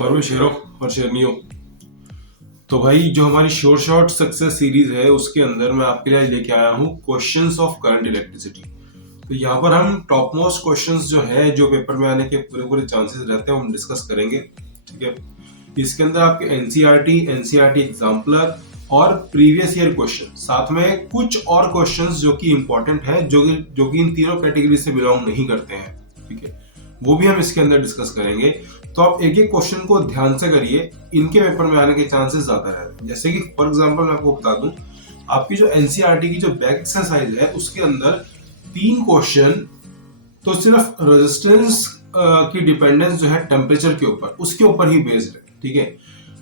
और वो शेरों और शेरनियों। तो भाई जो हमारी श्योर शॉट सक्सेस सीरीज है उसके अंदर मैं आपके लिए लेके आया हूँ क्वेश्चंस ऑफ करंट इलेक्ट्रिसिटी। तो यहाँ पर हम टॉप मोस्ट क्वेश्चंस जो है जो पेपर में आने के पूरे पूरे चांसेस रहते हैं हम डिस्कस करेंगे। ठीक है, इसके अंदर आपके एनसीईआरटी एग्जाम्पलर और प्रीवियस ईयर क्वेश्चन, साथ में कुछ और क्वेश्चंस जो कि इंपॉर्टेंट है, जो कि इन तीनों कैटेगरी से बिलोंग नहीं करते हैं। ठीक है, वो भी हम इसके अंदर डिस्कस करेंगे। तो आप एक एक क्वेश्चन को ध्यान से करिए, इनके पेपर में आने के चांसेस ज्यादा रहते हैं। जैसे कि फॉर एग्जांपल मैं आपको बता दूं, आपकी जो एनसीईआरटी की जो बैक एक्सरसाइज है उसके अंदर 3 क्वेश्चन तो सिर्फ रेजिस्टेंस की डिपेंडेंस जो है टेम्परेचर के ऊपर, उसके ऊपर ही बेस्ड है। ठीक है,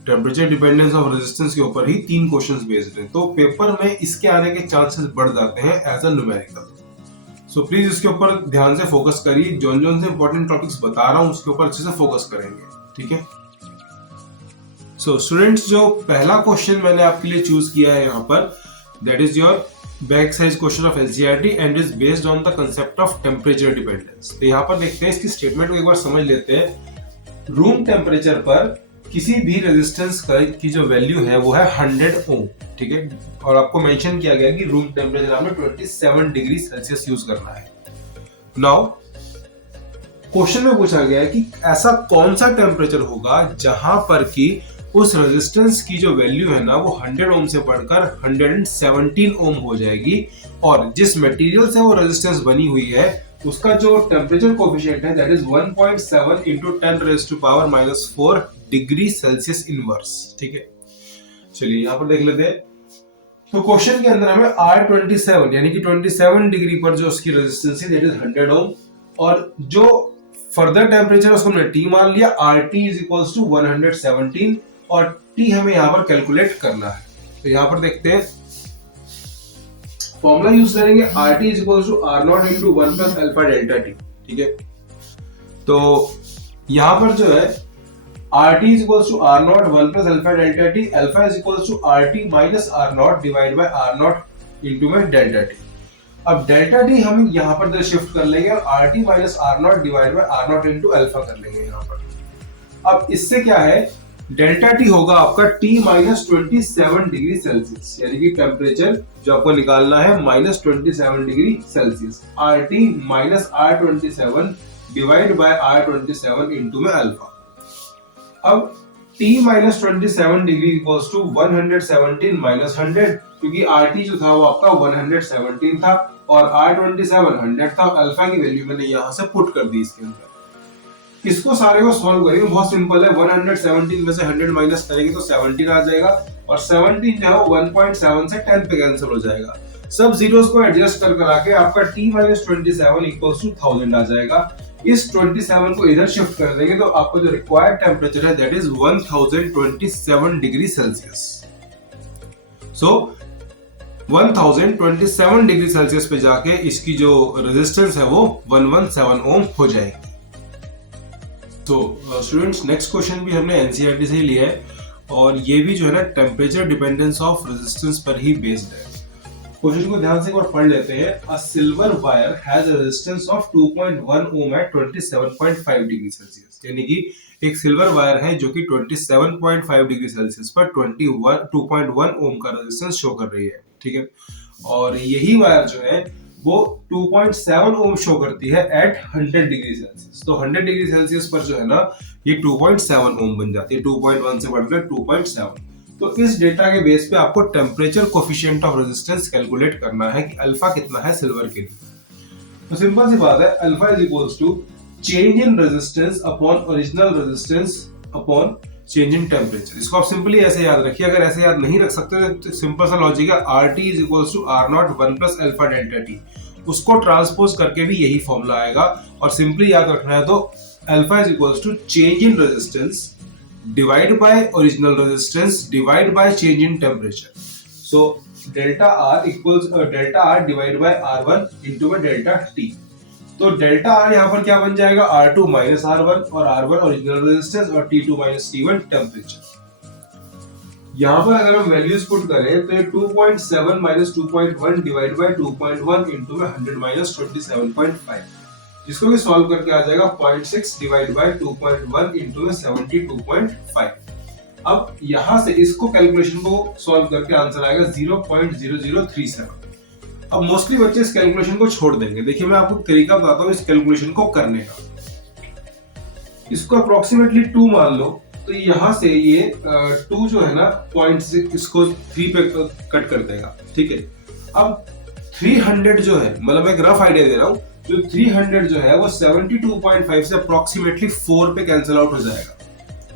टेम्परेचर डिपेंडेंस ऑफ रेजिस्टेंस के ऊपर ही 3 क्वेश्चंस बेस्ड हैं। तो पेपर में इसके आने के चांसेस बढ़ जाते हैं as a numerical. So please इसके ऊपर ध्यान से फोकस करिए, जोन जोन से इंपॉर्टेंट टॉपिक्स बता रहा हूं उसके ऊपर अच्छे से फोकस करेंगे। ठीक है, सो स्टूडेंट्स, जो पहला क्वेश्चन मैंने आपके लिए चूज किया है यहाँ पर, that is your back size question of NCERT and is based on the concept of temperature dependence. तो यहाँ पर देखते हैं, इसकी स्टेटमेंट को एक बार समझ लेते हैं। रूम टेम्परेचर पर किसी भी रेजिस्टेंस की जो वैल्यू है वो है 100 ओम। ठीक है, और आपको मेंशन किया गया कि रूम टेम्परेचर आपने 27 डिग्री सेल्सियस यूज करना है। नाउ क्वेश्चन में पूछा गया है कि ऐसा कौन सा टेम्परेचर होगा जहां पर कि उस रेजिस्टेंस की जो वैल्यू है ना वो 100 ओम से बढ़कर 117 ओम हो जाएगी, और जिस मटेरियल से वो रेजिस्टेंस बनी हुई है उसका जो टेम्परेचर कोएफिशिएंट है that is 1.7 into 10⁻⁻⁴ degree Celsius inverse. ठीक है, चलिए यहाँ पर देख लेते हैं। तो क्वेश्चन के अंदर हमें R27 यानी कि 27 डिग्री पर जो उसकी रेजिस्टेंस है दैट इज 100 ओम, और जो फर्दर टेम्परेचर उसको हमने T मान लिया, RT is equals to 117, और T हमें यहाँ पर कैलकुलेट करना है। तो यहाँ पर देखते हैं, फॉर्मूला यूज करेंगे RT is equals to R0 into 1 plus alpha delta T। ठीक है, तो यहाँ पर जो है RT is equals to R0 1 plus alpha delta T, alpha is equals to RT minus R0 divided by R0 into में delta T। अब delta T हम यहाँ पर शिफ्ट कर लेंगे और RT minus R0 divide by R0 into alpha कर लेंगे यहाँ पर। अब इससे क्या है, डेल्टा टी होगा आपका T माइनस 27 डिग्री सेल्सियस, यानी कि टेम्परेचर जो आपको निकालना है minus 27 degree Celsius. RT minus R27 divide by R27 into में अल्फा। अब T minus 27 degree equals to 117 minus 100, क्योंकि RT जो था वो आपका 117 था और R27 100 था, अल्फा की वैल्यू मैंने यहाँ से पुट कर दी इसके अंदर। इसको सारे को सॉल्व करेंगे, बहुत सिंपल है। 117 में से 100 माइनस करेंगे तो 17 आ जाएगा, और 17 जो है 1.7 से 10 पे कैंसिल हो जाएगा। सब जीरोस को एडजस्ट कर करा के आपका T माइनस 27 इक्वल्स टू 1000 आ जाएगा। इस 27 को इधर शिफ्ट कर देंगे तो आपको जो रिक्वायर्ड टेम्परेचर है that is 1027 degree Celsius. So 1027 degree Celsius पे जाके इसकी जो रेजिस्टेंस है वो 117 ओम हो जाएगी। तो स्टूडेंट्स, नेक्स्ट क्वेश्चन भी हमने एनसीईआरटी से ही लिया है, और ये भी जो है ना टेम्परेचर डिपेंडेंस ऑफ रेजिस्टेंस पर ही बेस्ड है। क्वेश्चन को ध्यान से एक बार पढ़ लेते हैं। A silver wire has a resistance of 2.1 ohm at 27.5 degree Celsius, यानी कि एक सिल्वर वायर है जो कि 27.5 डिग्री सेल्सियस पर 2.1 ओम का रेजिस्टेंस शो कर रही है। ठीक है, और यही वायर जो है वो 2.7 ओम शो करती है एट 100 डिग्री सेल्सियस। तो 100 डिग्री सेल्सियस पर जो है ना ये 2.7 ओम बन जाती है, 2.1 से बढ़कर 2.7। तो इस डेटा के बेस पे आपको temperature coefficient of resistance calculate करना है कि अल्फा कितना है सिल्वर के लिए। तो सिंपल सी बात है, alpha is equals to change in resistance upon original resistance upon change in temperature. इसको आप सिंपली ऐसे याद रखिए। अगर ऐसे याद नहीं रख सकते तो सिंपल सा लॉजिक है, RT is equals to R0 1 plus alpha delta T। उसको ट्रांसपोज करके भी यही फॉर्मूला आएगा, और सिंपली याद रखना है तो alpha is equals to change in resistance divided by original resistance divided by change in temperature. So delta R equals delta R divided by R1 into में delta T। तो delta R यहाँ पर क्या बन जाएगा, R2 minus R1, और R1 original resistance और T2 minus T1 temperature। यहाँ पर अगर हम वैल्यूज पुट करें तो 2.7 minus 2.1 divided by 2.1 into में 100 minus 27.5। जिसको भी सॉल्व करके आ जाएगा 0.6 डिवाइड बाय 2.1 इंटू 72.5। अब यहां से इसको कैलकुलेशन को सॉल्व करके आंसर आएगा 0.0037। अब मोस्टली बच्चे इस कैलकुलेशन को छोड़ देंगे। देखिए मैं आपको तरीका बताता हूं इस कैलकुलेशन को करने का। इसको अप्रोक्सीमेटली 2 मान लो, तो यहां से ये 2 जो है ना पॉइंट से इसको 3 पे कट कर देगा, ठीक है। अब 300 जो है, मतलब एक रफ आइडिया दे रहा हूं, जो 300 जो है वो 72.5 से अप्रोक्सीमेटली 4 पे कैंसिल आउट हो जाएगा,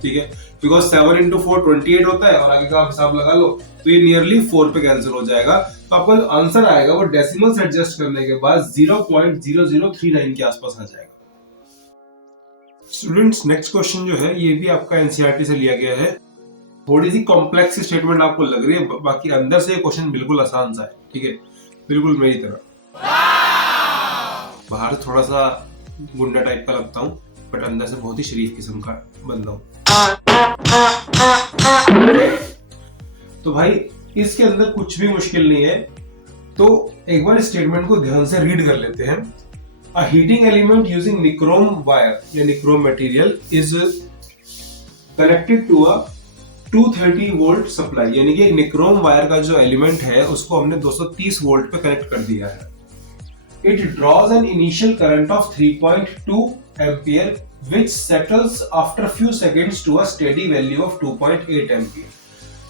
ठीक है, बिकॉज 7 इंटू 4 28 होता है और आगे का हिसाब लगा लो, तो ये नियरली 4 पे कैंसिल हो जाएगा। तो आपका जो आंसर आएगा वो डेसिमल से एडजस्ट करने के बाद 0.0039 के आसपास आ जाएगा। स्टूडेंट्स नेक्स्ट क्वेश्चन जो है ये भी आपका एनसीईआरटी से लिया गया है। थोड़ी सी कॉम्प्लेक्स स्टेटमेंट आपको लग रही है, बाकी अंदर से ये क्वेश्चन बिल्कुल आसान सा है, ठीक है, बिल्कुल मेरी तरह। बाहर थोड़ा सा गुंडा टाइप का लगता हूँ, बट अंदर से बहुत ही शरीफ किस्म का बंदा हूँ। तो भाई इसके अंदर कुछ भी मुश्किल नहीं है, तो एक बार स्टेटमेंट को ध्यान से रीड कर लेते हैं। A heating element using nichrome wire या nichrome material is connected to a 230 volt supply, यानी कि निक्रोम वायर का जो एलिमेंट है उसको हमने 230 वोल्ट पे कनेक्ट कर दिया है। It draws an initial current of 3.2 ampere which settles after few seconds to a steady value of 2.8 ampere।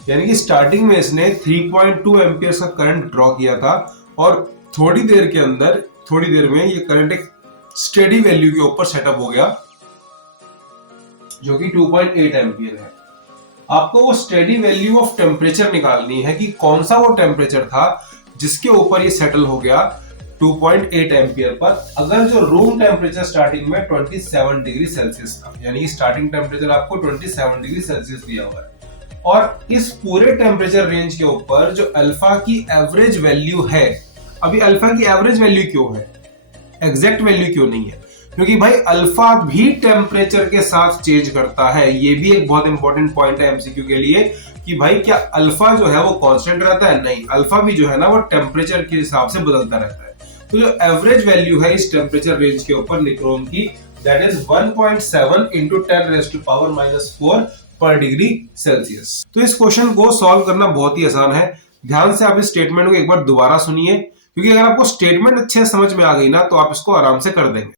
यानी कि स्टार्टिंग में इसने 3.2 एम्पियर का करंट ड्रॉ किया था और थोड़ी देर में ये करंट एक स्टेडी वैल्यू के ऊपर सेटअप हो गया जो कि 2.8 एम्पियर है। आपको वो स्टेडी वैल्यू ऑफ टेम्परेचर निकालनी है कि कौन सा वो टेम्परेचर था जिसके ऊपर ये सेटल हो गया 2.8 एम्पियर पर। अगर जो रूम टेम्परेचर स्टार्टिंग में 27 डिग्री सेल्सियस था, यानी स्टार्टिंग टेम्परेचर आपको 27 डिग्री सेल्सियस दिया हुआ है और इस पूरे टेम्परेचर रेंज के ऊपर जो अल्फा की एवरेज वैल्यू है, अभी अल्फा की एवरेज वैल्यू क्यों है, एग्जैक्ट वैल्यू क्यों नहीं है, क्योंकि भाई अल्फा भी टेम्परेचर के साथ चेंज करता है। ये भी एक बहुत इंपॉर्टेंट पॉइंट है एमसीक्यू के लिए कि भाई क्या अल्फा जो है वो कांस्टेंट रहता है? नहीं, अल्फा भी जो है ना वो टेम्परेचर के हिसाब से बदलता रहता है। तो जो एवरेज वैल्यू है इस टेम्परेचर रेंज के ऊपर निक्रोम की, दैट इज 1.7 इंटू 10⁻⁴ पर डिग्री सेल्सियस। तो इस क्वेश्चन को सॉल्व करना बहुत ही आसान है। ध्यान से आप इस स्टेटमेंट को एक बार दोबारा सुनिए, क्योंकि अगर आपको स्टेटमेंट अच्छे समझ में आ गई ना तो आप इसको आराम से कर देंगे।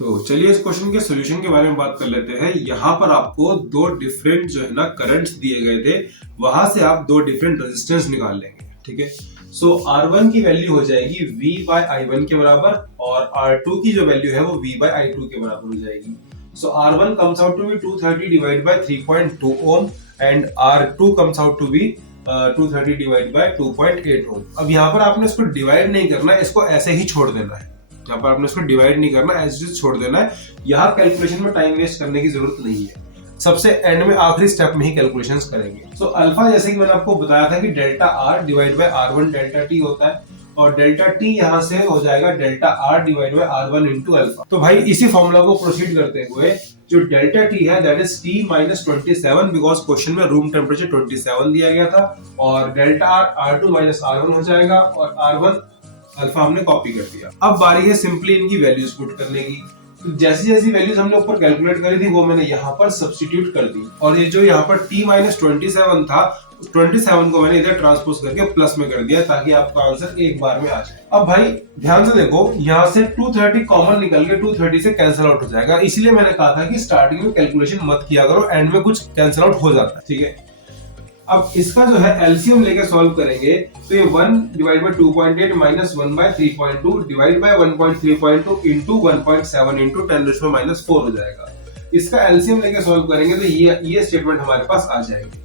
तो चलिए इस क्वेश्चन के सॉल्यूशन के बारे में बात कर लेते हैं। यहाँ पर आपको दो डिफरेंट जो है ना करंट्स दिए गए थे, वहां से आप दो डिफरेंट रेजिस्टेंस निकाल लेंगे, ठीक है। सो R1 की वैल्यू हो जाएगी V/I1 के बराबर और R2 की जो वैल्यू है वो V/I2 के बराबर हो जाएगी। सो R1 comes out to be 230 divided by 3.2 ohm and R2 comes out to be 230 divided by 2.8 ohm। अब यहाँ पर आपने इसको डिवाइड नहीं करना है, इसको ऐसे ही छोड़ देना है। यहाँ पर आपने इसको डिवाइड नहीं करना, ऐसे छोड़ देना है। यहाँ कैलकुलेशन में टाइम वेस्ट करने की जरूरत नहीं है, सबसे एंड में आखिरी स्टेप में ही कैलकुलेशंस करेंगे। सो अल्फा जैसे कि मैंने आपको बताया था कि delta R divide by R1 delta T होता है और डेल्टा T यहाँ से हो जाएगा delta R divide by R1 into alpha. तो भाई इसी फॉर्मूला को प्रोसीड करते हुए जो डेल्टा T है that is T minus 27, because question में रूम टेम्परेचर 27 दिया गया था, और delta R R2 minus R1 हो जाएगा और R1 अल्फा हमने कॉपी कर दिया। अब बारी है सिंपली इनकी वैल्यूज पुट करने की। तो जैसी जैसी वैल्यूज हमने ऊपर कैलकुलेट करी थी वो मैंने यहाँ पर सब्स्टिट्यूट कर दी, और ये जो यहाँ पर T माइनस 27 था, 27 को मैंने इधर ट्रांसपोज करके प्लस में कर दिया ताकि आपका आंसर एक बार में आ जाए। अब भाई ध्यान से देखो, यहाँ से 230 कॉमन निकल के 230 से कैंसिल आउट हो जाएगा, इसलिए मैंने कहा था कि स्टार्टिंग में कैलकुलेशन मत किया करो, एंड में कुछ कैंसिल आउट हो जाता है, ठीक है। अब इसका जो है एलसीएम लेके सॉल्व करेंगे तो ये 1 divide by 2.8 minus 1 by 3.2 divide by 1.3.2 into 1.7 into 10⁻⁴ हो जाएगा। इसका एलसीएम लेके सॉल्व करेंगे तो ये स्टेटमेंट हमारे पास आ जाएगी,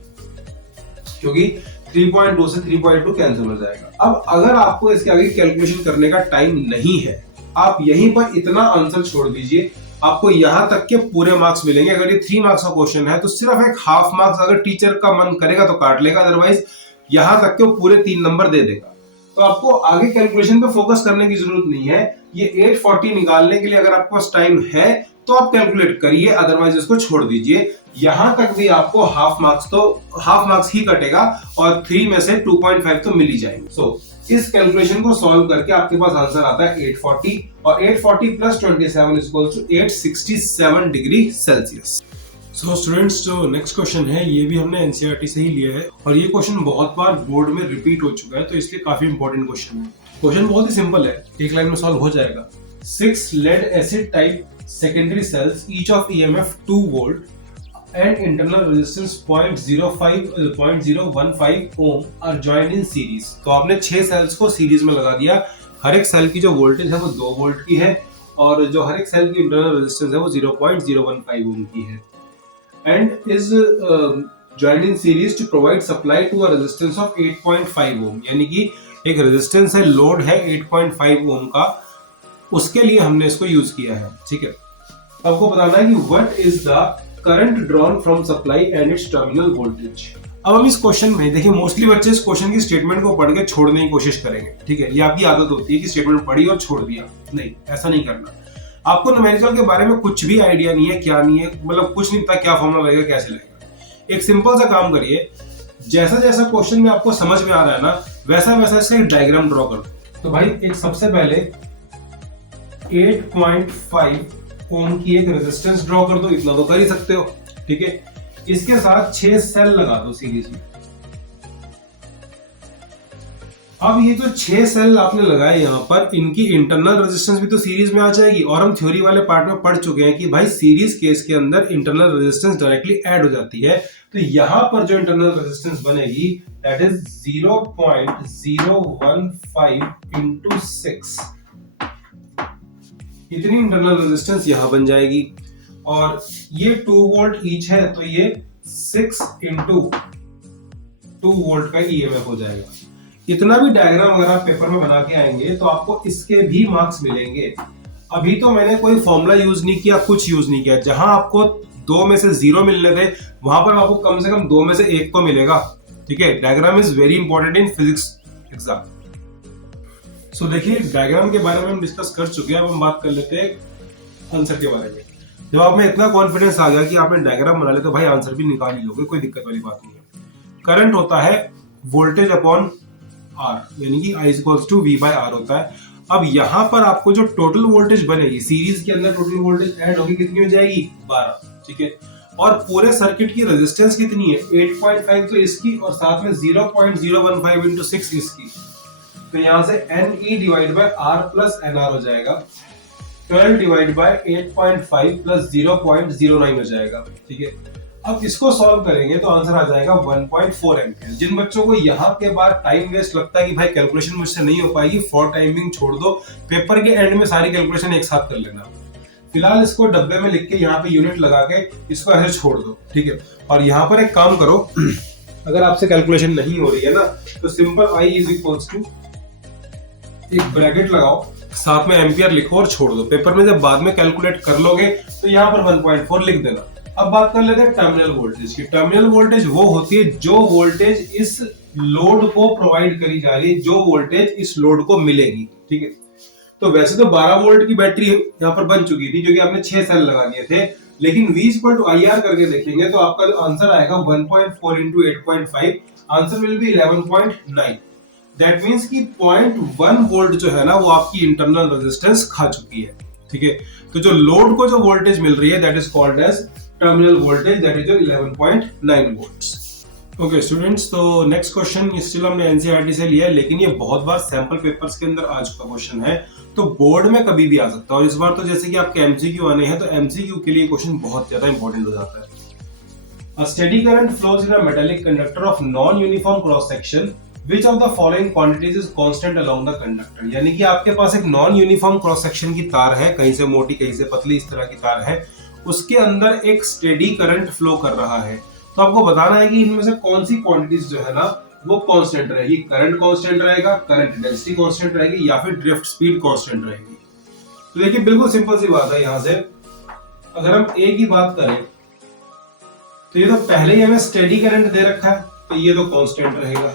क्योंकि 3.2 से 3.2 कैंसिल हो जाएगा। अब अगर आपको इसके आगे कैलकुलेशन करने का टाइम नहीं है, आप यहीं पर इतना आंसर छोड़ दीजिए, आपको यहां तक के पूरे मार्क्स मिलेंगे। अगर ये 3 मार्क्स का क्वेश्चन है तो सिर्फ एक हाफ मार्क्स अगर टीचर का मन करेगा तो काट लेगा, अदरवाइज यहां तक के पूरे 3 नंबर दे देगा। तो आपको आगे कैलकुलेशन पे फोकस करने की जरूरत नहीं है। ये 840 निकालने के लिए अगर आपके पास टाइम है तो आप कैलकुलेट करिए, अदरवाइज इसको छोड़ दीजिए। यहां तक भी आपको हाफ मार्क्स ही कटेगा और 3 में से 2.5 तो मिल ही जाएंगे। सो इस कैलकुलेशन को सॉल्व करके आपके पास आंसर आता है 840 और 840 plus 27 is equal to 867 degree Celsius. So students, जो नेक्स्ट क्वेश्चन है ये भी हमने एनसीईआरटी से ही लिया है और ये क्वेश्चन बहुत बार बोर्ड में रिपीट हो चुका है, तो इसलिए काफी इंपॉर्टेंट क्वेश्चन है। क्वेश्चन बहुत ही सिंपल है, एक लाइन में सॉल्व हो जाएगा। 6 lead acid type secondary cells, each of EMF 2 volt and internal resistance 0.015 ohm are joined in series। तो आपने 6 सेल्स को सीरीज में लगा दिया। हर एक सेल की जो वोल्टेज है वो 2 वोल्ट की है और जो हर एक सेल की इंटरनल रेजिस्टेंस है वो 0.015 ओम की है। And is joined in series to provide supply to a resistance of 8.5 ohm, यानी कि एक रेजिस्टेंस है, लोड है 8.5 ओम का, उसके लिए हमने इसको यूज किया है। ठीक है, आपको बताना है कि what is the current drawn from supply and it's terminal voltage. अब हम इस क्वेश्चन में देखिए, मोस्टली बच्चे इस क्वेश्चन की स्टेटमेंट को पढ़ के छोड़ने की कोशिश करेंगे। ठीक है, ये आपकी आदत होती है कि स्टेटमेंट पढ़ी और छोड़ दिया। नहीं, ऐसा नहीं करना। आपको न्यूमेरिकल के बारे में कुछ भी आइडिया नहीं है, क्या नहीं है, मतलब कुछ नहीं पता क्या फॉर्मूला लगेगा, कैसे लगेगा। एक सिंपल सा काम करिए, जैसा जैसा क्वेश्चन में आपको समझ में आ रहा है ना, वैसा वैसा इसका एक डायग्राम ड्रॉ कर दो। तो भाई एक सबसे पहले 8.5 ओम की एक रेजिस्टेंस ड्रॉ कर दो, इतना तो कर ही सकते हो। ठीक है, इसके साथ 6 सेल लगा दो सीरीज में। अब ये जो 6 सेल आपने लगाए यहाँ पर, इनकी इंटरनल रेजिस्टेंस भी तो सीरीज में आ जाएगी और हम थ्योरी वाले पार्ट में पढ़ चुके हैं कि भाई सीरीज केस के अंदर इंटरनल रेजिस्टेंस डायरेक्टली ऐड हो जाती है। तो यहां पर जो इंटरनल रेजिस्टेंस बनेगी दैट इज 0.015 into 6, इतनी इंटरनल रेजिस्टेंस यहां बन जाएगी। और ये 2 वोल्ट ईच है, तो ये 6 into 2 वोल्ट का ईएमएफ हो जाएगा। इतना भी डायग्राम अगर आप पेपर में बना के आएंगे तो आपको इसके भी मार्क्स मिलेंगे। अभी तो मैंने कोई फॉर्मूला यूज नहीं किया, कुछ यूज नहीं किया। जहां आपको 2 में से 0 मिलने थे, वहां पर आपको कम से कम 2 में से 1 तो मिलेगा। ठीक है, diagram is very important in physics exam. So देखिए, डायग्राम के बारे में हम डिस्कस कर चुके हैं। अब हम बात कर लेते हैं आंसर के बारे में। जब आप में इतना कॉन्फिडेंस आ गया कि आपने डायग्राम बना लिया तो भाई आंसर भी निकाल ही लोगे, कोई दिक्कत वाली बात नहीं है। करंट होता है वोल्टेज अपॉन आर, यानी कि I equals to V by R होता है। अब यहां पर आपको जो टोटल वोल्टेज बनेगी सीरीज के अंदर, टोटल वोल्टेज ऐड होगी, कितनी हो जाएगी 12। ठीक है, और पूरे सर्किट की रेजिस्टेंस कितनी है 8.5 तो इसकी, और साथ में 0.015 into 6 इसकी। तो यहां से NE divide by R plus NR हो जाएगा। 12 डिवाइड बाय 8.5 प्लस 0.09 हो जाएगा। ठीक है, अब इसको सॉल्व करेंगे तो आंसर आ जाएगा 1.4 एम्पियर। जिन बच्चों को यहाँ के बाद टाइम वेस्ट लगता है कि भाई कैलकुलेशन मुझसे नहीं हो पाएगी, फॉर टाइमिंग छोड़ दो, पेपर के एंड में सारी कैलकुलेशन एक साथ कर लेना। फिलहाल इसको डब्बे में लिख के यहाँ पे यूनिट लगा के इसको ऐसे छोड़ दो। ठीक है, और यहाँ पर एक काम करो, अगर आपसे कैलकुलेशन नहीं हो रही है ना, तो simple I is equals to एक ब्रैकेट लगाओ, साथ में एम्पियर लिखो और छोड़ दो। पेपर में जब बाद में कैलकुलेट कर लोगे तो यहाँ पर 1.4 लिख देना। अब बात कर लेते हैं टर्मिनल वोल्टेज की। टर्मिनल वोल्टेज वो होती है जो वोल्टेज इस लोड को प्रोवाइड करी जा रही है, जो वोल्टेज इस लोड को मिलेगी। ठीक है, तो वैसे तो 12 वोल्ट की बैटरी यहाँ पर बन चुकी थी, जो कि आपने 6 सेल लगा दिए थे, लेकिन V = IR करके देखेंगे तो आपका जो आंसर आएगा 1.4 into 8.5, answer will be 11.9। That means कि 0.1 वोल्ट जो है ना, वो आपकी इंटरनल रेजिस्टेंस खा चुकी है। ठीक है, तो जो लोड को जो वोल्टेज मिल रही है that is called as terminal voltage, that is 11.9 volts. Okay students, तो नेक्स्ट क्वेश्चन स्टिल हमने एनसीईआरटी से लिया है, लेकिन ये बहुत बार सैंपल पेपर्स के अंदर आ चुका क्वेश्चन है, तो बोर्ड में कभी भी आ सकता है। और इस बार तो जैसे कि आपके एमसीक्यू आने हैं, तो एमसीक्यू के लिए क्वेश्चन बहुत ज्यादा इंपॉर्टेंट हो जाता है। A steady current flows in a metallic conductor of non-uniform cross section. Which of the following quantities is constant along the conductor? यानी कि आपके पास एक नॉन यूनिफॉर्म क्रॉस सेक्शन की तार है, कहीं से मोटी कहीं से पतली, इस तरह की तार है, उसके अंदर एक स्टेडी करंट फ्लो कर रहा है। तो आपको बताना है कि इनमें से कौन सी क्वांटिटीज जो है ना वो कांस्टेंट रहेगी। करंट कांस्टेंट रहेगा, करंट डेंसिटी कांस्टेंट रहेगी, या फिर ड्रिफ्ट स्पीड कांस्टेंट रहेगी। तो देखिए बिल्कुल सिंपल सी बात है। यहां से अगर हम ए की बात करें तो ये तो पहले ही हमें स्टेडी करंट दे रखा है, तो ये तो कांस्टेंट रहेगा।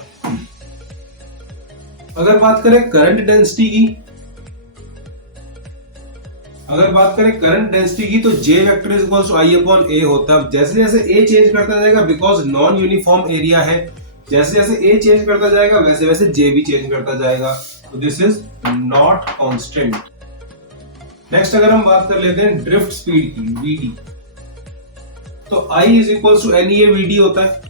अगर बात करें करंट डेंसिटी की, तो J vector is equals to I upon A होता है। जैसे जैसे A चेंज करता जाएगा, बिकॉज नॉन यूनिफॉर्म एरिया है, जैसे जैसे ए चेंज करता जाएगा वैसे वैसे जे भी चेंज करता जाएगा, तो this is not constant. Next अगर हम बात कर लेते हैं ड्रिफ्ट स्पीड की, वीडी, तो I is equal to N E VD होता है।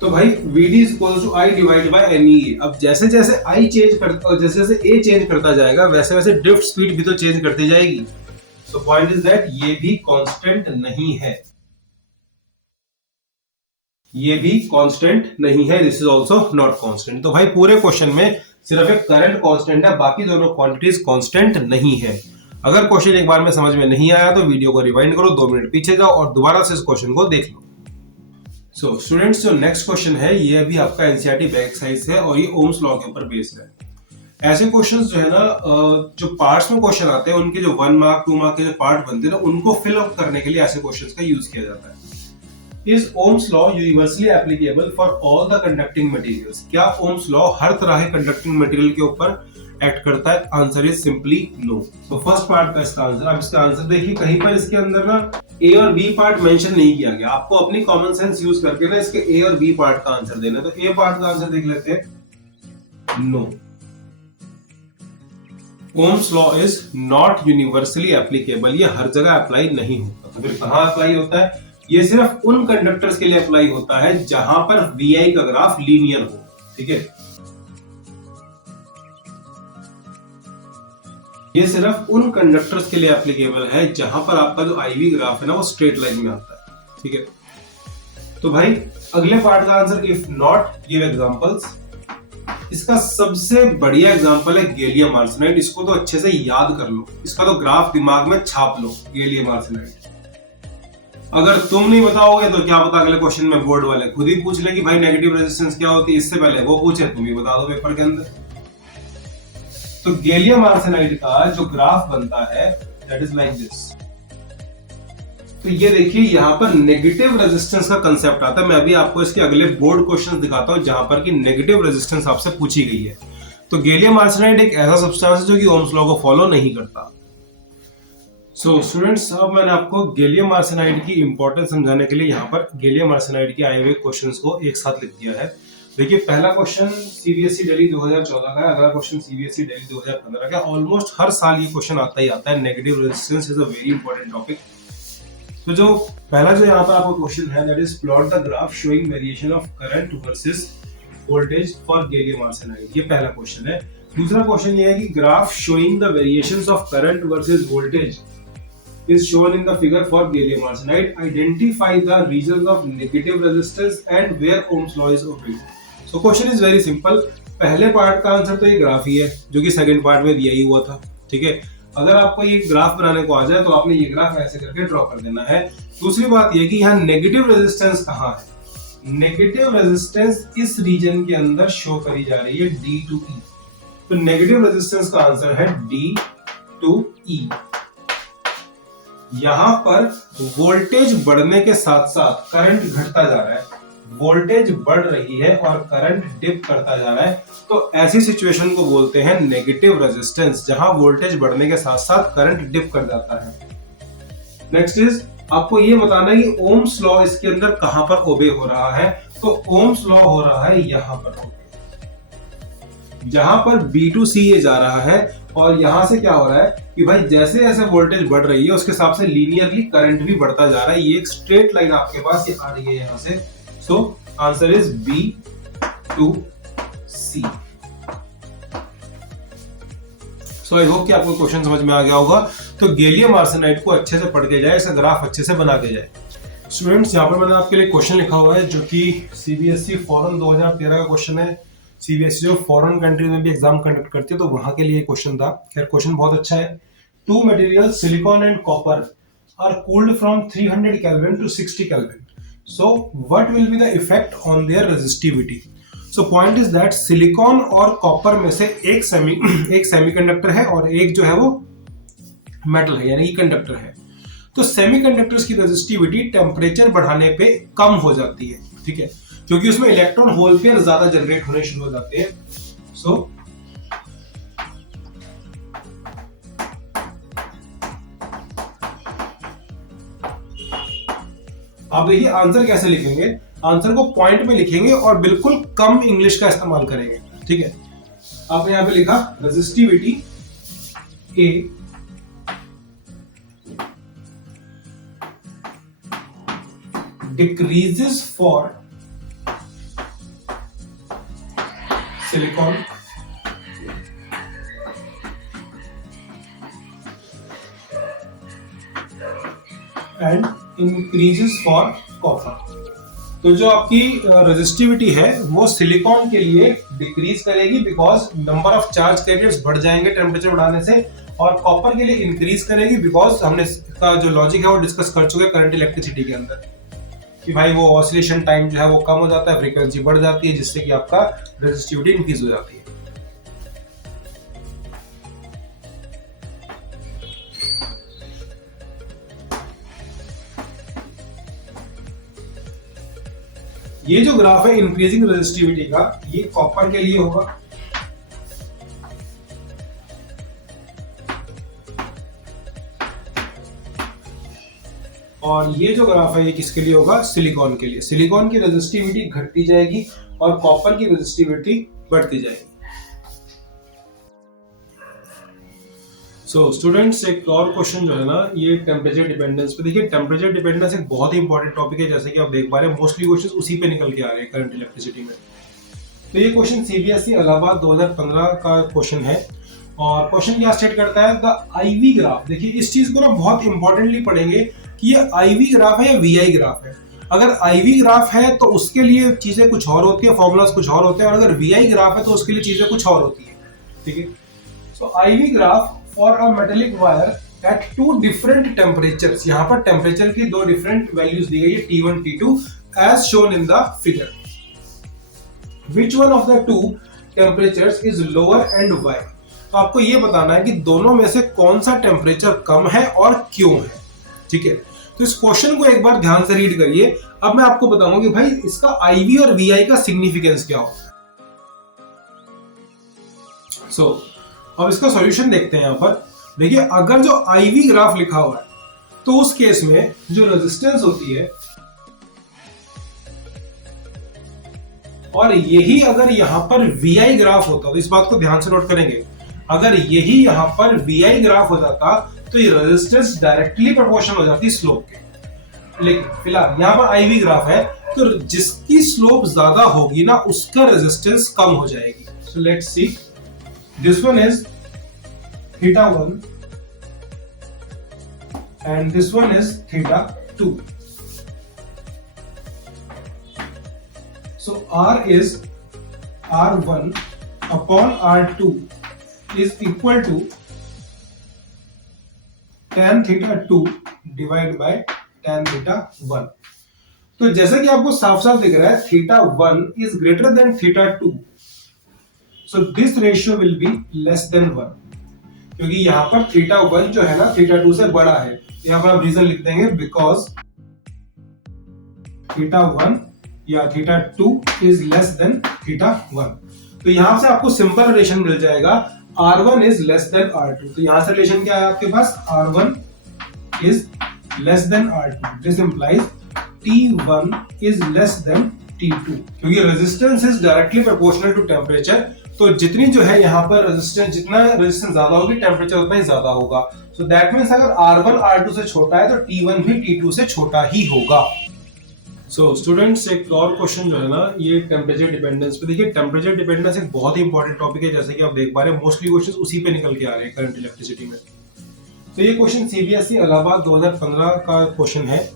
तो भाई VD is equal to I divide by N E. अब जैसे जैसे आई चेंज करता, जैसे जैसे ए चेंज करता जाएगा वैसे वैसे ड्रिफ्ट स्पीड भी तो चेंज करती जाएगी। सो पॉइंट इज दैट ये भी कांस्टेंट नहीं है, ये भी कांस्टेंट नहीं है, this is also not constant. तो भाई पूरे क्वेश्चन में सिर्फ एक करंट कांस्टेंट है, बाकी दोनों क्वांटिटीज कांस्टेंट नहीं है। अगर क्वेश्चन एक बार में समझ में नहीं आया तो वीडियो को रिवाइंड करो, 2 मिनट पीछे जाओ और दोबारा से इस क्वेश्चन को देख लो। सो स्टूडेंट्स, जो नेक्स्ट क्वेश्चन है ये अभी आपका एनसीईआरटी बैक साइज है और ये ओम्स लॉ के ऊपर बेस्ड है। ऐसे क्वेश्चंस जो है ना, जो पार्ट्स में क्वेश्चन आते हैं उनके जो 1 मार्क 2 मार्क के जो पार्ट बनते हैं ना, उनको फिल अप करने के लिए ऐसे क्वेश्चंस का यूज किया जाता है। Is Ohm's law universally applicable for all the conducting materials? क्या Ohm's law हर तरह के कंडक्टिंग मटेरियल के ऊपर एक्ट करता है? Answer is simply no. तो फर्स्ट पार्ट का इसका आंसर, अब इसका आंसर देखिए, कहीं पर इसके अंदर ना ए और बी पार्ट मेंशन नहीं किया गया। आपको अपनी कॉमन सेंस यूज करके ना इसके ए और बी पार्ट का आंसर देना है। तो ए पार्ट का आंसर देख लेते हैं, no. Ohm's law is not universally applicable, ये हर जगह अप्लाई नहीं होता। तो फिर कहाँ अप्लाई होता है? ये सिर्फ उन कंडक्टर्स के लिए अप्लाई होता है जहां पर VI का ग्राफ लीनियर हो, ठीक है। ये सिर्फ उन कंडक्टर्स के लिए एप्लीकेबल है जहां पर आपका जो IV ग्राफ है ना वो स्ट्रेट लाइन में आता है, ठीक है। तो भाई अगले पार्ट का answer, if not give examples. इसका सबसे बढ़िया एग्जांपल है गैलियम आर्सेनाइड। इसको तो अच्छे से याद कर लो, इसका तो ग्राफ दिमाग में छाप लो, गैलियम आर्सेनाइड। अगर तुम नहीं बताओगे तो क्या पता अगले क्वेश्चन में बोर्ड वाले खुद ही पूछ ले कि भाई नेगेटिव रेजिस्टेंस क्या होती है, इससे पहले वो पूछे तुम ही बता दो पेपर के अंदर। तो गैलियम आर्सेनाइड का जो ग्राफ बनता है दैट इज लाइक दिस। तो ये देखिए यहाँ पर नेगेटिव रेजिस्टेंस का कंसेप्ट आता है। मैं अभी आपको इसके अगले बोर्ड क्वेश्चन दिखाता हूँ जहां पर कि नेगेटिव रेजिस्टेंस आपसे पूछी गई है। तो गैलियम आर्सेनाइड एक ऐसा सब्सटेंस है जो कि ओम्स लॉ को फॉलो नहीं करता। सो स्टूडेंट्स, अब मैंने आपको गैलियम आर्सेनाइड की इंपॉर्टेंस समझाने के लिए यहाँ पर गैलियम आर्सेनाइड के आए हुए क्वेश्चंस को एक साथ लिख दिया है। देखिए पहला क्वेश्चन सीबीएसई दिल्ली 2014 का है, अगला क्वेश्चन सीबीएसई दिल्ली 2015 का। ऑलमोस्ट हर साल ये क्वेश्चन आता ही आता है। Negative resistance is a very important topic. तो जो पहला जो यहाँ पर आपको क्वेश्चन है that is plot the graph showing variation of current versus voltage for gallium arsenide, ये पहला क्वेश्चन है। दूसरा क्वेश्चन ये है कि graph showing the variations of current versus voltage is shown in the figure for gallium arsenide. Identify the regions of negative resistance and where Ohm's law is obeyed. So question is very simple. पहले part का answer तो ये graph ही है जो कि second part में दिया ही हुआ था, ठीक है। अगर आपको ये ग्राफ बनाने को आ जाए तो आपने ये ग्राफ ऐसे करके ड्रॉ कर देना है। दूसरी बात ये कि यहाँ नेगेटिव रेजिस्टेंस कहाँ है? नेगेटिव रेजिस्टेंस इस रीजन के अंदर शो करी जा रही है D to E। तो नेगेटिव रेजिस्टेंस का आंसर है D to E। यहां पर वोल्टेज बढ़ने के साथ साथ करंट घटता जा रहा है, वोल्टेज बढ़ रही है और करंट डिप करता जा रहा है। तो ऐसी सिचुएशन को बोलते हैं नेगेटिव रेजिस्टेंस, जहां वोल्टेज बढ़ने के साथ साथ करंट डिप कर जाता है। नेक्स्ट इज आपको ये बताना है कि ओम्स लॉ इसके अंदर कहां पर ओबे हो रहा है। तो ओम्स लॉ हो रहा है यहां पर, जहां पर B to C ये जा रहा है और यहां से क्या हो रहा है कि भाई जैसे जैसे वोल्टेज बढ़ रही है उसके हिसाब से लीनियरली करंट भी बढ़ता जा रहा है। ये एक स्ट्रेट लाइन आपके पास ये आ रही है यहां से। So answer is B to C। So I hope कि आपको क्वेश्चन समझ में आ गया होगा। तो गैलियम आर्सेनाइड को अच्छे से पढ़ के जाए, इसका ग्राफ अच्छे से बना के जाए। स्टूडेंट्स, यहाँ पर मैंने आपके लिए क्वेश्चन लिखा हुआ है जो कि सीबीएसई फॉरेन 2013 का क्वेश्चन है। सीबीएसई जो फॉरेन कंट्री में भी एग्जाम कंडक्ट करती है तो वहां के लिए क्वेश्चन था। खैर क्वेश्चन बहुत अच्छा है। 2 materials silicon and copper are cooled from 300 Kelvin to 60 Kelvin. So what will be the effect on their resistivity? So point is that silicon और copper में से एक सेमीकंडक्टर है और एक जो है वो मेटल है, यानी कि कंडक्टर है। तो सेमीकंडक्टर्स की रेजिस्टिविटी टेम्परेचर बढ़ाने पे कम हो जाती है, ठीक है, क्योंकि उसमें इलेक्ट्रॉन होल पेयर ज्यादा जनरेट होने शुरू हो जाते हैं। सो आप देखिए आंसर कैसे लिखेंगे। आंसर को पॉइंट में लिखेंगे और बिल्कुल कम इंग्लिश का इस्तेमाल करेंगे, ठीक है। आपने यहां पे लिखा resistivity A decreases for silicon and increases for copper। तो जो आपकी रेजिस्टिविटी है वो सिलिकॉन के लिए डिक्रीज करेगी because number of charge carriers बढ़ जाएंगे टेम्परेचर बढ़ाने से, और कॉपर के लिए इंक्रीज करेगी बिकॉज हमने इसका जो लॉजिक है वो डिस्कस कर चुके हैं करंट इलेक्ट्रिसिटी के अंदर कि भाई वो ऑसिलेशन टाइम जो है वो कम हो जाता है, फ्रीक्वेंसी बढ़ जाती है, जिससे कि आपका रेजिस्टिविटी इंक्रीज हो जाती है। ये जो ग्राफ है इंक्रीजिंग रेजिस्टिविटी का, ये कॉपर के लिए होगा, और ये जो ग्राफ है ये किसके लिए होगा? सिलिकॉन के लिए। सिलिकॉन की रेजिस्टिविटी घटती जाएगी और कॉपर की रेजिस्टिविटी बढ़ती जाएगी। सो स्टूडेंट्स, एक और क्वेश्चन जो है ना ये टेम्परेचर डिपेंडेंस पे। देखिए टेम्परेचर डिपेंडेंस एक बहुत ही इंपॉर्टेंट टॉपिक है, जैसे कि आप देख पा रहे हैं मोस्टली क्वेश्चन उसी पे निकल के आ रहे हैं करंट इलेक्ट्रिसिटी में। तो ये क्वेश्चन सीबीएसई इलाहाबाद 2015 का क्वेश्चन है, और क्वेश्चन क्या स्टेट करता है? The IV graph. देखिए इस चीज को ना बहुत इंपॉर्टेंटली पढ़ेंगे कि ये आईवी ग्राफ है या वीआई ग्राफ है। अगर आईवी ग्राफ है तो उसके लिए चीजें कुछ और होती है, फॉर्मूलाज कुछ और होते हैं, और अगर वीआई ग्राफ है तो उसके लिए चीजें कुछ और होती है, ठीक है। So IV graph for a metallic wire at two different temperatures. यहाँ पर टेम्परेचर की दो डिफरेंट वैल्यूज दी गई है, T1 T2 as shown in the figure. Which one of the two temperatures is lower and why. तो आपको ये बताना है कि दोनों में से कौन सा टेम्परेचर कम है और क्यों है, ठीक है। तो इस क्वेश्चन को एक बार ध्यान से रीड करिए। अब मैं आपको बताऊंगा कि भाई इसका आईवी और वीआई का सिग्निफिकेंस क्या होता है। सो अब इसका सॉल्यूशन देखते हैं। यहां पर देखिए अगर जो आईवी ग्राफ लिखा हुआ है तो उस केस में जो रेजिस्टेंस होती है, और यही अगर यहां पर वीआई ग्राफ होता तो इस बात को ध्यान से नोट करेंगे, अगर यही यहां पर वीआई ग्राफ हो जाता तो ये रेजिस्टेंस डायरेक्टली प्रोपोर्शनल हो जाती स्लोप के। लेकिन फिलहाल यहां पर आईवी ग्राफ है तो जिसकी स्लोप ज्यादा होगी ना उसका रेजिस्टेंस कम हो जाएगी। So let's see, this one is θ1 and this one is θ2. So R is R1 upon R2 is equal to tan θ2 divided by tan θ1। तो जैसा कि आपको साफ साफ दिख रहा है θ1 is greater than θ2, so this ratio will be less than 1, क्योंकि यहाँ पर θ1 जो है ना θ2 से बड़ा है। यहाँ पर आप रीजन लिख देंगे बिकॉज θ1 या θ2 इज लेस देन θ1। तो यहां से आपको सिंपल रिलेशन मिल जाएगा, R1 is less than R2। तो यहां से रिलेशन क्या है आपके पास? R1 is less than R2। This implies T1 is less than T2, क्योंकि resistance is directly proportional to temperature. तो जितनी जो है यहाँ पर रेजिस्टेंस, जितना रेजिस्टेंस ज्यादा होगी टेम्परेचर उतना ही ज्यादा होगा। सो दैट मींस अगर R1 R2 से छोटा है तो T1 भी T2 से छोटा ही होगा। सो स्टूडेंट्स, एक और क्वेश्चन जो है ना ये टेम्परेचर डिपेंडेंस पे। देखिए टेम्परेचर डिपेंडेंस एक बहुत ही इंपॉर्टेंट टॉपिक है, जैसे कि आप देख पा रहे हैं मोस्टली क्वेश्चन उसी पे निकल के आ रहे हैं करंट इलेक्ट्रिसिटी में। तो ये क्वेश्चन सीबीएसई इलाहाबाद 2015 का क्वेश्चन है,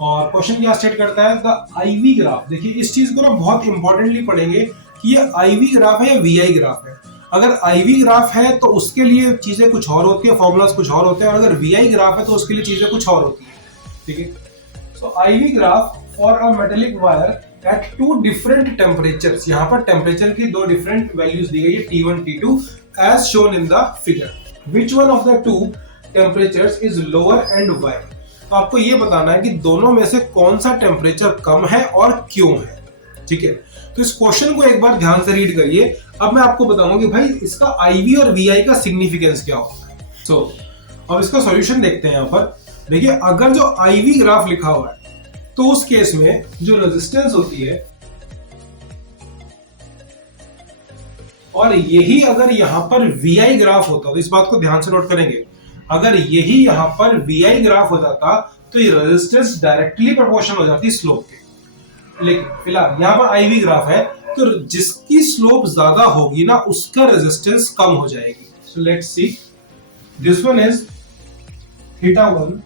और क्वेश्चन क्या स्टेट करता है? The IV graph. देखिए इस चीज को ना बहुत इंपॉर्टेंटली पढ़ेंगे कि ये आईवी ग्राफ है या वीआई ग्राफ है। अगर आईवी ग्राफ है तो उसके लिए चीजें कुछ और होती है, फॉर्मूलाज कुछ और होते हैं, और अगर वीआई ग्राफ है तो उसके लिए चीजें कुछ और होती है, ठीक है। So IV graph for a metallic wire at two different temperatures. यहाँ पर टेम्परेचर की दो डिफरेंट वैल्यूज दी गई है, T1 T2 as shown in the figure. Which one of the two temperatures is lower and why. तो आपको ये बताना है कि दोनों में से कौन सा टेम्परेचर कम है और क्यों है, ठीक है। तो इस क्वेश्चन को एक बार ध्यान से रीड करिए। अब मैं आपको बताऊंगा कि भाई इसका आईवी और वीआई का सिग्निफिकेंस क्या होता है। सो अब इसका सॉल्यूशन देखते हैं। यहाँ पर देखिए अगर जो आईवी ग्राफ लिखा हुआ है तो तो उस केस में जो रेजिस्टेंस होती है, और यही अगर यहां पर VI ग्राफ होता, तो इस बात को ध्यान से नोट करेंगे, अगर यही यहां पर VI ग्राफ हो जाता तो ये रेजिस्टेंस डायरेक्टली प्रोपोर्शनल हो जाती स्लोप के। लेकिन फिलहाल यहां पर IV ग्राफ है, तो जिसकी स्लोप ज्यादा होगी ना उसका रेजिस्टेंस कम हो जाएगी। So let's see, this one is θ1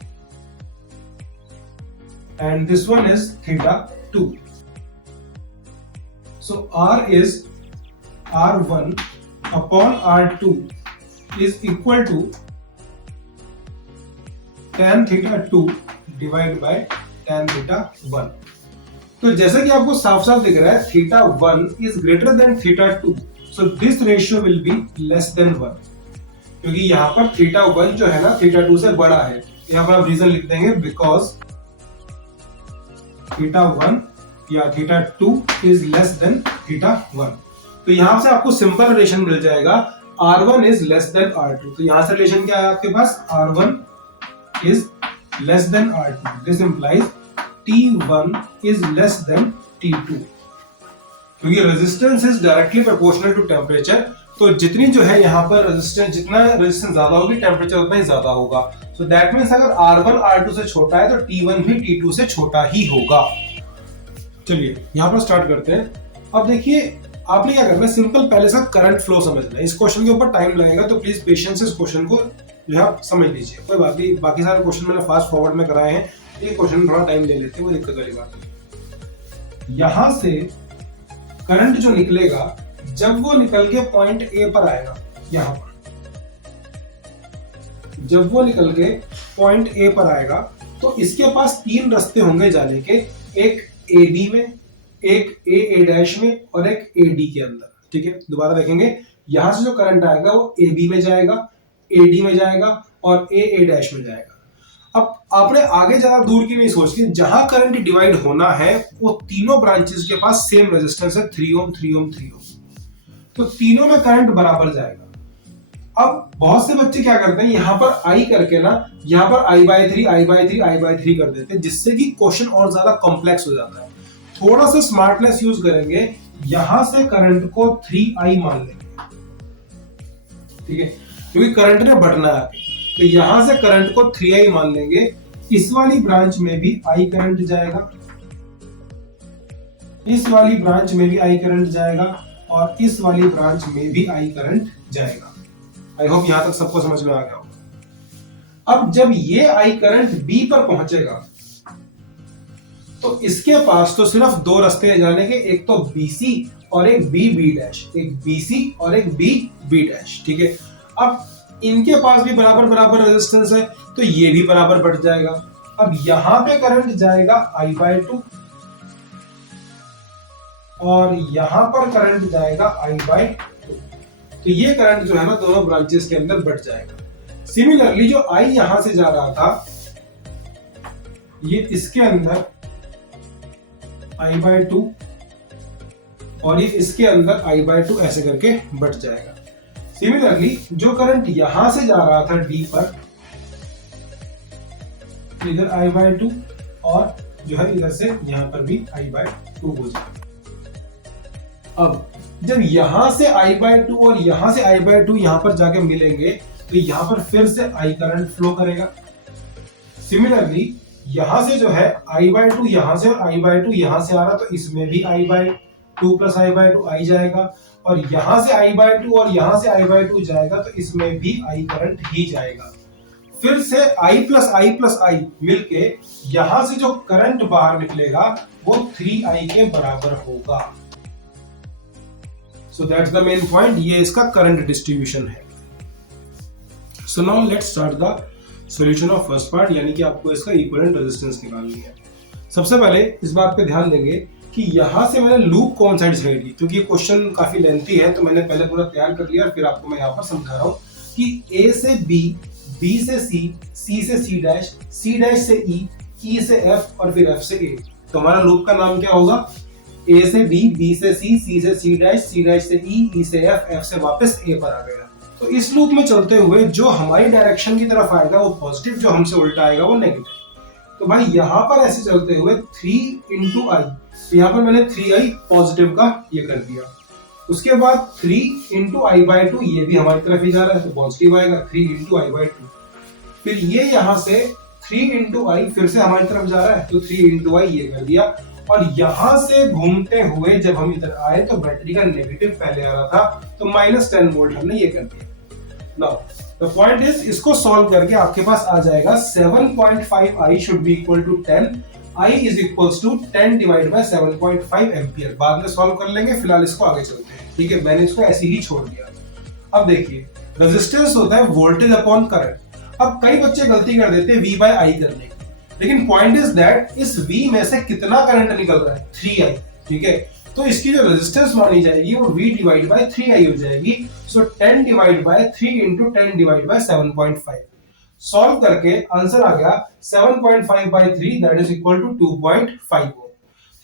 and this one is θ2. So R is R1 upon R2 is equal to tan θ2 divided by tan θ1. तो जैसा कि आपको साफ साफ दिख रहा है θ1 is greater than θ2, so this ratio will be less than 1, क्योंकि यहाँ पर θ1 जो है ना θ2 से बड़ा है। यहाँ पर आप रीजन लिख देंगे बिकॉज θ1 या θ2 is less than θ1। तो यहां से आपको सिंपल रिलेशन मिल जाएगा R1 is less than R2। तो यहां से रिलेशन क्या है आपके पास, R1 is less than R2, this implies T1 is less than T2, क्योंकि resistance is directly proportional to temperature. तो जितनी जो है यहाँ पर रेजिस्टेंस, जितना रेजिस्टेंस ज्यादा होगी टेम्परेचर उतना ही ज्यादा होगा। सो दैट मींस अगर R1 R2 से छोटा है तो T1 भी T2 से छोटा ही होगा। चलिए यहाँ पर स्टार्ट करते हैं। अब देखिए आपने क्या करना है, सिंपल पहले से करंट फ्लो समझना है। इस क्वेश्चन के ऊपर टाइम लगेगा तो प्लीज पेशेंस से इस क्वेश्चन को जो है समझ लीजिए। कोई बात नहीं, बाकी सारे क्वेश्चन मैंने फास्ट फॉरवर्ड में कराए हैं, ये क्वेश्चन थोड़ा टाइम ले लेते हैं, कोई दिक्कत वाली बात नहीं। यहां से करंट जो निकलेगा जब वो निकल के पॉइंट ए पर आएगा, यहां पर जब वो निकल के पॉइंट ए पर आएगा तो इसके पास तीन रास्ते होंगे जाने के, एक AB में, एक AA' में और एक AD के अंदर। ठीक है, दोबारा देखेंगे, यहां से जो करंट आएगा वो AB में जाएगा, AD में जाएगा और AA' में जाएगा। अब आपने आगे ज्यादा दूर की नहीं सोचनी, जहां करंट डिवाइड होना है वो तीनों ब्रांचेस के पास सेम रेजिस्टेंस है, 3 ओम 3 ओम 3 ओम, तो तीनों में करंट बराबर जाएगा। अब बहुत से बच्चे क्या करते हैं, यहां पर I करके ना यहां पर I/3 I/3 I/3 कर देते हैं, जिससे कि क्वेश्चन और ज्यादा कॉम्प्लेक्स हो जाता है। थोड़ा सा स्मार्टनेस यूज करेंगे, यहां से करंट को 3I मान लेंगे। ठीक है, क्योंकि करंट ने बढ़ना है तो यहां से करंट को 3I मान लेंगे। इस वाली ब्रांच में भी I करंट जाएगा, इस वाली ब्रांच में भी I करंट जाएगा और इस वाली ब्रांच में भी I करंट जाएगा। आई होप यहां तक सबको समझ में आ गया होगा। अब जब ये I करंट B पर पहुंचेगा तो इसके पास तो सिर्फ दो रास्ते हैं जाने के, एक तो BC और एक BB', एक BC और एक BB'। ठीक है, अब इनके पास भी बराबर बराबर रेजिस्टेंस है तो ये भी बराबर बढ़ जाएगा। अब यहां पे करंट जाएगा I/2 और यहां पर करंट जाएगा I/2, तो ये करंट जो है ना दोनों ब्रांचेस के अंदर बढ़ जाएगा। सिमिलरली जो I यहां से जा रहा था ये इसके अंदर I/2 और ये इसके अंदर I/2 ऐसे करके बढ़ जाएगा। सिमिलरली जो करंट यहां से जा रहा था D पर, इधर I/2 और जो है इधर से यहां पर भी I/2 हो जाएगा। अब जब यहां से I/2 और यहां से I/2 यहां पर जाके मिलेंगे तो यहां पर फिर से I करंट फ्लो करेगा। सिमिलरली यहां से जो है I/2 यहां से और I/2 यहां से आ रहा तो इसमें भी I/2 प्लस I/2 आई जाएगा और यहां से I/2 और यहां से I/2 जाएगा तो इसमें भी I करंट ही जाएगा। फिर से I plus I plus I मिलके यहां से जो करंट बाहर निकलेगा वो 3I के बराबर होगा। So that's the main point, ये इसका करंट डिस्ट्रीब्यूशन है। So now let's start the solution of first part, यानी कि आपको इसका इक्विवेलेंट रेजिस्टेंस निकालनी है। सबसे पहले इस बात पे ध्यान देंगे कि यहां से मैंने लूप कौन सा डिसाइड की, क्योंकि ये क्वेश्चन काफी लेंथी है तो मैंने पहले पूरा तैयार कर लिया, फिर आपको मैं यहाँ पर समझा रहा हूँ कि A से B, B से C, C से C', C' से E, E से F और फिर F से A। तो हमारा लूप का नाम क्या होगा, A से B, B से C, C से C', C' से E, E से F, F से वापस A पर आ गया। तो इस लूप में चलते हुए जो हमारी डायरेक्शन की तरफ आएगा वो पॉजिटिव, जो हमसे उल्टा आएगा वो नेगेटिव। तो भाई यहाँ पर ऐसे चलते हुए 3 इंटू आई, तो यहाँ पर मैंने 3i पॉजिटिव का ये कर दिया। उसके बाद 3 इंटू आई बाई टू, ये भी हमारी तरफ ही जा रहा है तो पॉजिटिव आएगा 3 इंटू आई बाई टू। फिर ये यहाँ से 3 इंटू आई फिर से हमारी तरफ जा रहा है तो 3 इंटू आई ये कर दिया। और यहां से घूमते हुए जब हम इधर आए तो बैटरी का नेगेटिव पहले आ रहा था तो -10 वोल्ट हमने ये कर दिया। नाउ द पॉइंट इज, इसको सॉल्व करके आपके पास आ जाएगा 7.5 I should be equal to 10, I is equals to 10 divide by 7.5 ampere. बाद में सॉल्व कर लेंगे, फिलहाल इसको आगे चलते हैं। ठीक है, मैंने इसको ऐसे ही छोड़ दिया। अब देखिए, रेजिस्टेंस होता है वोल्टेज अपॉन करंट। अब कई बच्चे गलती कर देते हैं V बाय I करने की, लेकिन पॉइंट इज दैट इस V में से कितना करंट निकल रहा है, 3I। ठीक है, तो इसकी जो रेजिस्टेंस मानी जाएगी वो V डिवाइड बाय 3I हो जाएगी। So 10 divide by 3 into 10 divide by 7.5। Solve करके आंसर आ गया 7.5 by 3 that is equal to 2.5 ohm.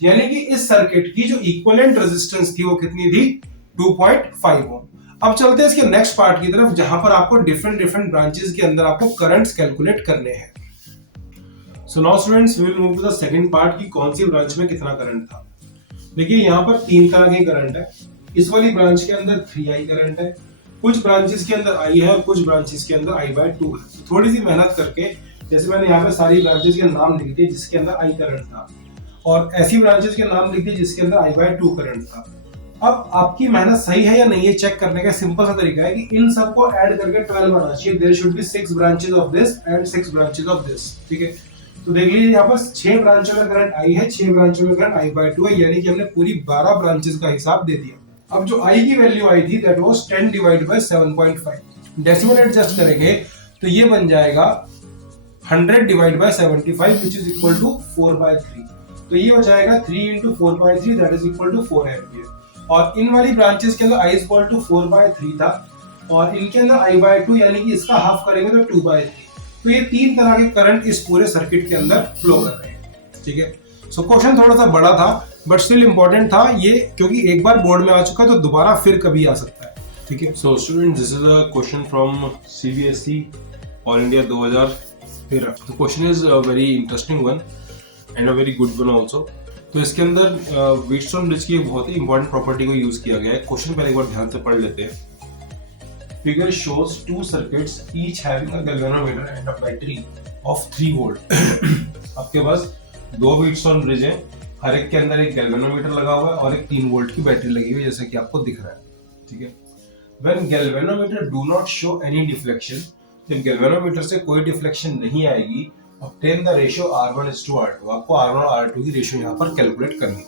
यानी कि इस सर्किट की जो इक्विवेलेंट रेजिस्टेंस थी वो कितनी थी, 2.5 ओम। अब चलते हैं इसके नेक्स्ट पार्ट की तरफ, जहां पर आपको डिफरेंट ब्रांचेस के अंदर आपको करंट्स कैलकुलेट करने हैं। So now students, we will move to the second part की कौन सी ब्रांच में कितना करंट था। देखिए, यहाँ पर 3 तरह के करंट है। इस वाली ब्रांच के अंदर 3i करंट है, कुछ ब्रांचेस के अंदर i है और कुछ ब्रांचेस के अंदर i बाय 2 है। थोड़ी सी मेहनत करके, जैसे मैंने यहाँ पे सारी ब्रांचेस के नाम लिख दिए जिसके अंदर i करंट था, और ऐसी ब्रांचेस के नाम लिख दिए जिसके अंदर i बाय 2 करंट था। अब आपकी मेहनत सही है या नहीं ये चेक करने का सिंपल सा तरीका है कि इन सबको ऐड करके 12 आना चाहिए। There should be 6 branches of this and 6 branches of this. ठीक है, तो देख लीजिए यहाँ पर 6 ब्रांचों में करंट आई है, 6 ब्रांचों में करंट आई बाय 2 है, यानी कि हमने पूरी 12 ब्रांचेस का हिसाब दे दिया। अब जो आई की वैल्यू आई थी that was 10 divide by 7.5। Decimal adjust करेंगे तो ये बन जाएगा 100 divide by 75 which is equal to 4/3। तो ये हो जाएगा 3 into 4/3 that is equal to 4 ampere. और इन वाली ब्रांचेस के अंदर i इज इक्वल टू 4/3 था और इनके अंदर i बाय 2 यानी कि इसका हाफ करेंगे तो 2/3। तो ये 3 तरह के करंट इस पूरे सर्किट के अंदर फ्लो कर रहे हैं। ठीक है, सो क्वेश्चन थोड़ा सा बड़ा था बट स्टिल इंपॉर्टेंट था ये, क्योंकि एक बार बोर्ड में आ चुका है तो दोबारा फिर कभी आ सकता है। ठीक है, so student, this is a question from CBSE all India 2013। The question is a very interesting one and a very good one also. तो इसके अंदर व्हीटस्टोन ब्रिज की एक बहुत ही इंपॉर्टेंट प्रॉपर्टी को यूज किया गया है। क्वेश्चन पहले एक बार ध्यान से पढ़ लेते हैं। Figure shows 2 circuits each having a galvanometer and a battery of 3 volt। आपके पास 2 व्हीटस्टोन ब्रिज है, हर एक के अंदर एक गैल्वेनोमीटर लगा हुआ है और एक 3 वोल्ट की बैटरी लगी हुई है, जैसे कि आपको दिख रहा है। ठीक है, When galvanometer do not show any deflection, जब गैल्वेनोमीटर से कोई डिफ्लेक्शन नहीं आएगी, obtain the ratio R1:R2। आपको R1 और R2 की रेशियो यहाँ पर कैलकुलेट करनी है।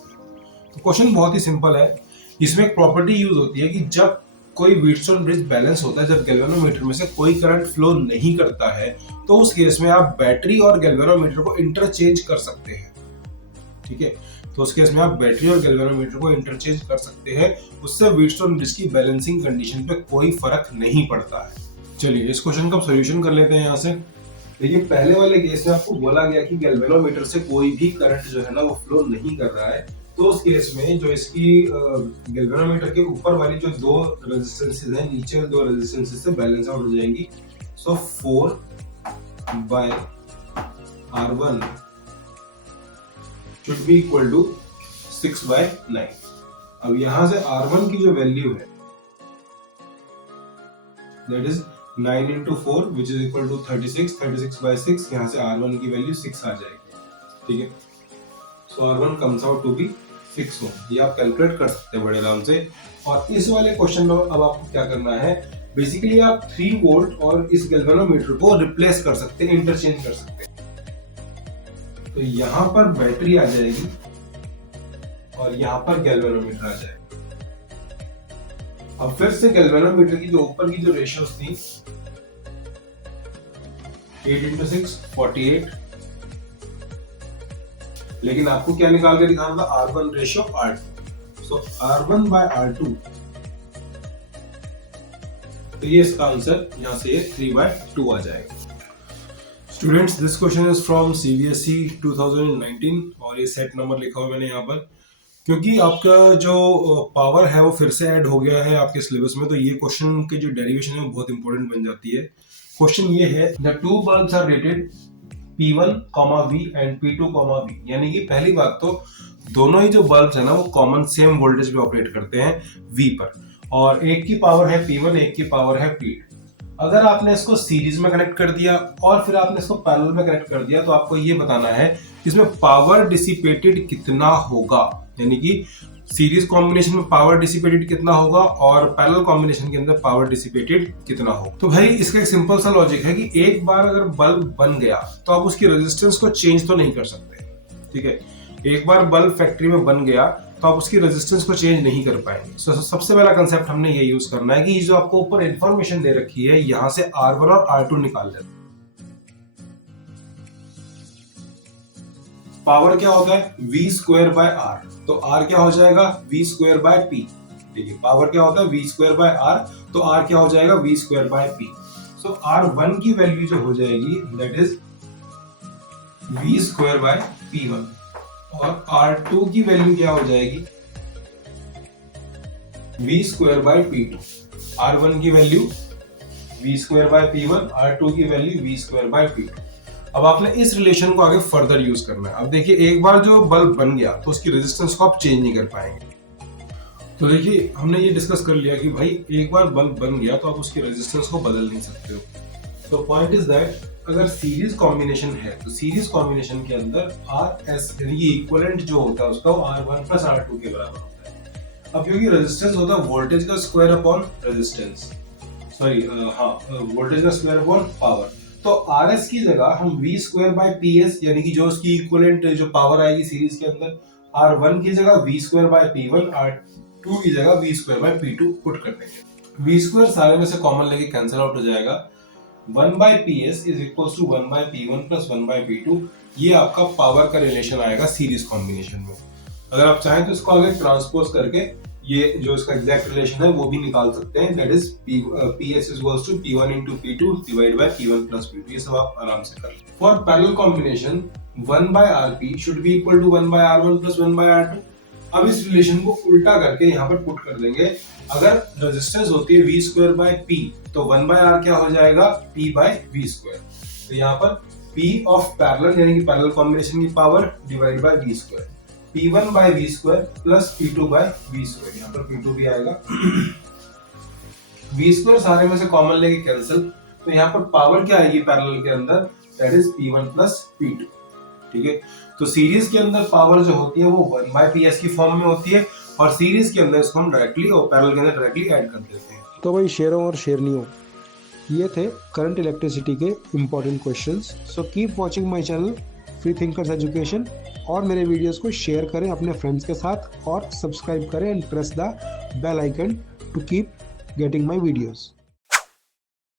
तो क्वेश्चन बहुत ही सिंपल है। इसमें एक प्रॉपर्टी यूज होती है कि जब कोई व्हीटस्टोन ब्रिज बैलेंस होता है, जब गैल्वेनोमीटर में से कोई करंट फ्लो नहीं करता है, तो उस केस में आप बैटरी और गैल्वेनोमीटर को इंटरचेंज कर सकते हैं। ठीक है, तो उस केस में आप बैटरी और गैल्वेनोमीटर को इंटरचेंज कर सकते हैं, उससे व्हीटस्टोन ब्रिज की बैलेंसिंग कंडीशन पे कोई फर्क नहीं पड़ता है। चलिए इस क्वेश्चन का सोल्यूशन कर लेते हैं यहाँ से। देखिए, पहले वाले केस में आपको बोला गया कि गैल्वेनोमीटर से कोई भी करंट जो है ना वो फ्लो नहीं कर रहा है, तो उस केस में जो इसकी गैल्वेनोमीटर के ऊपर वाली जो 2 रेजिस्टेंसेस हैं, नीचे 2 रेजिस्टेंसेस से बैलेंस आउट हो जाएंगी। So 4/R1 should be equal to 6/9। अब यहां से R1 की जो वैल्यू है that is 9 into 4 which is equal to 36, 36/6। यहाँ से R1 की वैल्यू 6 आ जाएगी। ठीक है, सो R1 comes out to be 6 ओम। ये आप कैलकुलेट कर सकते हैं बड़े आराम से। और इस वाले क्वेश्चन में अब आपको क्या करना है, बेसिकली आप 3 वोल्ट और इस गैल्वेनोमीटर को रिप्लेस कर सकते हैं, इंटरचेंज कर सकते हैं। तो यहाँ पर बैटरी आ जाएगी और यहाँ पर गैल्वेनोमीटर आ जाएगा। अब फिर से गैल्वेनोमीटर की जो ऊपर की जो रेशियोज थी 8 into 6 48, लेकिन आपको क्या निकाल के दिखाना था, R1 ratio R2। So R1 by R2, तो ये इसका आंसर यहाँ से 3/2 आ जाएगा। Students, this question is from CBSE 2019 और ये सेट नंबर लिखा हुआ मैंने यहाँ पर, क्योंकि आपका जो पावर है वो फिर से ऐड हो गया है आपके सिलेबस में, तो ये क्वेश्चन की जो डेरिवेशन है वो बहुत इंपॉर्टेंट बन जाती है। क्वेश्चन ये है, the 2 bulbs are rated P1, V and P2, V। यानी कि पहली बात तो दोनों ही जो बल्ब्स है ना वो कॉमन सेम वोल्टेज पे ऑपरेट करते हैं V पर, और एक की पावर है P1, एक की पावर है P2। अगर आपने इसको सीरीज में कनेक्ट कर दिया और फिर आपने इसको पैरेलल में कनेक्ट कर दिया तो आपको ये बताना है कि इसमें पावर डिसिपेटेड कितना होगा, यानी कि सीरीज कॉम्बिनेशन में पावर डिसिपेटेड कितना होगा और पैरेलल कॉम्बिनेशन के अंदर पावर डिसिपेटेड कितना होगा। तो भाई इसका एक सिंपल सा लॉजिक है कि एक बार अगर बल्ब बन गया तो आप उसकी रेजिस्टेंस को चेंज तो नहीं कर सकते, ठीक है। एक बार बल्ब फैक्ट्री में बन गया तो आप उसकी रेजिस्टेंस को चेंज नहीं कर पाएंगे। सबसे पहला कंसेप्ट हमने ये यूज करना है कि जो आपको ऊपर इंफॉर्मेशन दे रखी है यहां से R1 और R2 निकाल लेते। पावर क्या होता है V स्क्वायर बाय R, तो R क्या हो जाएगा V स्क्वायर बाय P। देखिए पावर क्या होता है V स्क्वायर बाय R, तो R क्या हो जाएगा V square by P। So R1 की वैल्यू जो हो जाएगी that is V square by P1 और R2 की वैल्यू क्या हो जाएगी V square by P2। R1 की value V square by P1, R2 की value V square by P2। अब आपने इस रिलेशन को आगे फर्दर यूज करना है। अब देखिए एक बार जो बल्ब बन गया तो उसकी रेजिस्टेंस को आप चेंज नहीं कर पाएंगे। तो देखिए हमने ये डिस्कस कर लिया कि भाई एक बार बल्ब बन गया तो आप उसकी रेजिस्टेंस को बदल नहीं सकते हो। तो पॉइंट इज दैट अगर सीरीज कॉम्बिनेशन है तो सीरीज कॉम्बिनेशन के अंदर RS यानी कि इक्विवेलेंट जो होता है उसका वो R1 प्लस R2 के बराबर होता है। अब क्योंकि रेजिस्टेंस होता है वोल्टेज का स्क्वायर अपॉन रेजिस्टेंस, वोल्टेज का स्क्वायर अपॉन पावर, तो RS की जगह हम V स्क्वायर बाय PS यानी कि जो उसकी इक्विवेलेंट जो पावर आएगी सीरीज के अंदर R1 की जगह V square by P1, R2 की जगह V square by P2 put कर देंगे। V स्क्वायर सारे में से कॉमन लेके कैंसिल आउट हो जाएगा। 1 by PS is equals to 1 by P1 plus 1 by P2। ये आपका पावर का रिलेशन आएगा सीरीज कॉम्बिनेशन में। अगर आप चाहें तो इसको आगे ट्रांसपोज करके ये जो इसका एग्जैक्ट रिलेशन है वो भी निकाल सकते हैं, that is PS is equals to P1 into P2 divided by P1 plus P2। ये सब आप आराम से कर लें। For parallel combination 1 by RP should be equal to 1 by R1 plus 1 by R2। अब इस रिलेशन को उल्टा करके यहाँ पर पुट कर देंगे। अगर रेजिस्टेंस होती है V स्क्वायर बाय P तो 1 by R क्या हो जाएगा P बाय V स्क्वायर। तो यहाँ पर P ऑफ पैरेलल यानी कि पैरेलल कॉम्बिनेशन की power divide by V square, P1 by V square plus P2 by V square. यहाँ पर P2 भी आएगा। V स्क्वायर सारे में से कॉमन लेके कैंसिल, तो यहाँ पर पावर क्या आएगी पैरेलल के अंदर that is P1 plus P2, ठीक है। तो सीरीज के अंदर पावर जो होती है वो 1 by PS की फॉर्म में होती है और सीरीज के अंदर इसको हम डायरेक्टली और पैरेलल के अंदर डायरेक्टली ऐड कर देते हैं। तो भाई शेयरों और शेयरनियों ये थे करंट इलेक्ट्रिसिटी के important questions. So keep watching my channel free thinkers education और मेरे वीडियोस को शेयर करें अपने फ्रेंड्स के साथ और सब्सक्राइब करें and press the bell icon to keep getting my videos.